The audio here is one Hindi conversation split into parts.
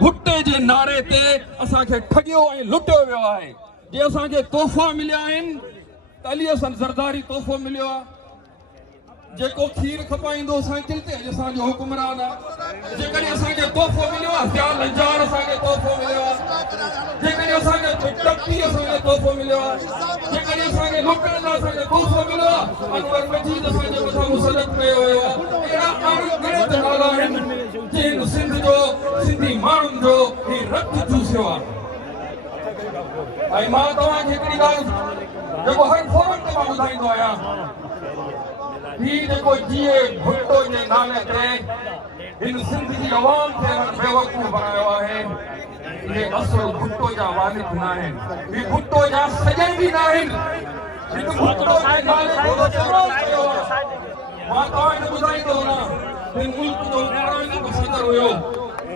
भुट्टे जे नारे ते असांखे ठगियो ऐं लुटियो वियो आहे। जे असांखे तोहफ़ा मिलिया आहिनि त अली हसन ज़रदारी तोहफ़ो मिलियो आहे, जेको खीर खपाईंदो साइकिल ते असांजो हुकुमरान आहे। जेकॾहिं असांखे तोहफ़ो मिलियो आहे ज़िया लंजार असांखे तोहफ़ो मिलियो आहे, जेकॾहिं असांखे टपी असांखे तोहफ़ो मिलियो आहे, जेकॾहिं असांखे लुटण लाइ असांखे तोहफ़ो मिलियो आहे अनवर मजीद असांजे मथां मुसलत कयो वियो आहे। अहिड़ा अणगिणत नाला आहिनि जिन सिंध जो सिंधी माण्हुनि जो ही रत चूसियो आहे। ऐं मां तव्हांखे हिकिड़ी ॻाल्हि जेको हर फोरम ते मां ॿुधाईंदो आहियां, ही जेको जीए भुट्टो जे नाले ते हिन सिंध जी अवाम खे बेवकूफ़ बनायो आहे, इहे असुल भुट्टो जा वालिद न आहिनि, ही भुट्टो जा सॼण बि न आहिनि। हिन भुट्टो जे नाले ते मां तव्हांखे ॿुधाईंदो वञा, हिन मुल्क जो हिकिड़ो सदर हुयो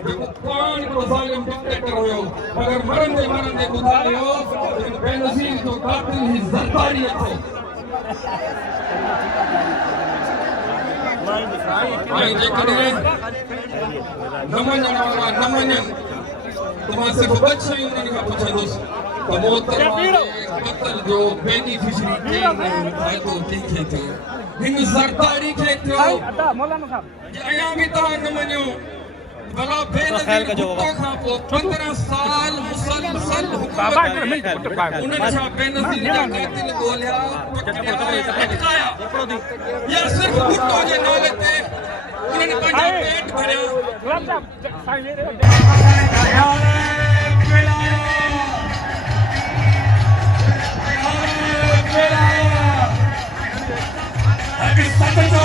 जेको पाण हिकिड़ो ज़ालिम डिक्टेटर हुयो, मगर मरंदे मरंदे ॿुधायो हिन बेनज़ीर जो कातिल ही ज़रदारी अथो। ऐं जेकॾहिं न मञण वारा न मञनि त मां सिर्फ़ु ॿ शयूं उन्हनि खां पुछंदुसि त मोहतरमा क़त्ल जो बेनिफिशरी केरु फ़ाइदो कंहिंखे थियो, हिन ज़रदारी खे थियो। अञा बि तव्हां न मञो भला बेनज़ीर भुट्टो खां पोइ 15 साल मुसलसल हुकूमत उन्हनि छा बेनज़ीर जा कातिल ॻोल्हिया अटकाया या सिर्फ़ु भुट्टो जे नाले ते उन्हनि पंहिंजा पेट भरिया। सच जो